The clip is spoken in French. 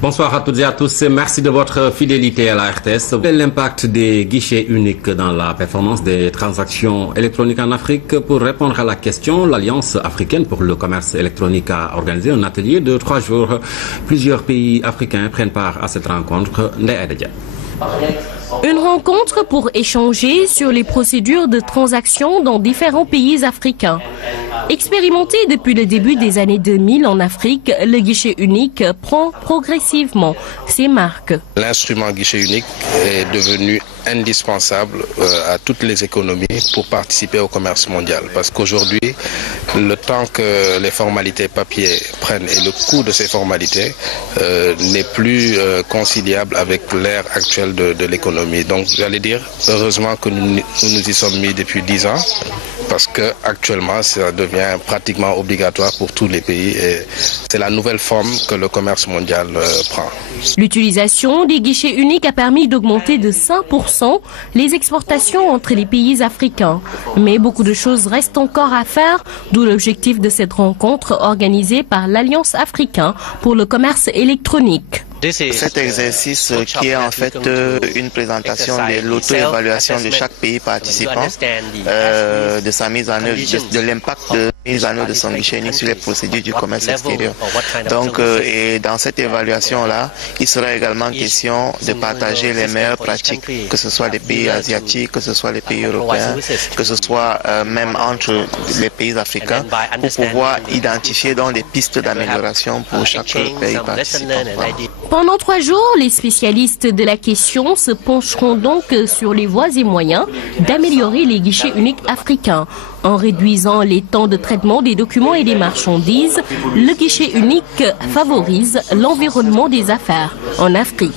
Bonsoir à toutes et à tous. Merci de votre fidélité à la RTS. L'impact des guichets uniques dans la performance des transactions électroniques en Afrique. Pour répondre à la question, l'Alliance africaine pour le commerce électronique a organisé un atelier de 3 jours. Plusieurs pays africains prennent part à cette rencontre. Une rencontre pour échanger sur les procédures de transaction dans différents pays africains. Expérimenté depuis le début des années 2000 en Afrique, le guichet unique prend progressivement ses marques. L'instrument guichet unique est devenu indispensable à toutes les économies pour participer au commerce mondial. Parce qu'aujourd'hui, le temps que les formalités papier prennent et le coût de ces formalités n'est plus conciliable avec l'ère actuelle de l'économie. Donc j'allais dire, heureusement que nous y sommes mis depuis 10 ans, parce que actuellement ça devient pratiquement obligatoire pour tous les pays et c'est la nouvelle forme que le commerce mondial prend. L'utilisation des guichets uniques a permis d'augmenter de 5% les exportations entre les pays africains. Mais beaucoup de choses restent encore à faire, d'où l'objectif de cette rencontre organisée par l'Alliance africaine pour le commerce électronique. Cet exercice qui est en fait une présentation de l'auto-évaluation de chaque pays participant, de sa mise en œuvre, de l'impact de mise en œuvre de son guichet unique sur les procédures du commerce extérieur. Donc, et dans cette évaluation-là, il sera également question de partager les meilleures pratiques, que ce soit les pays asiatiques, que ce soit les pays européens, que ce soit même entre les pays africains, pour pouvoir identifier donc des pistes d'amélioration pour chaque pays participant. Pendant 3 jours, les spécialistes de la question se pencheront donc sur les voies et moyens d'améliorer les guichets uniques africains. En réduisant les temps de traitement des documents et des marchandises, le guichet unique favorise l'environnement des affaires en Afrique.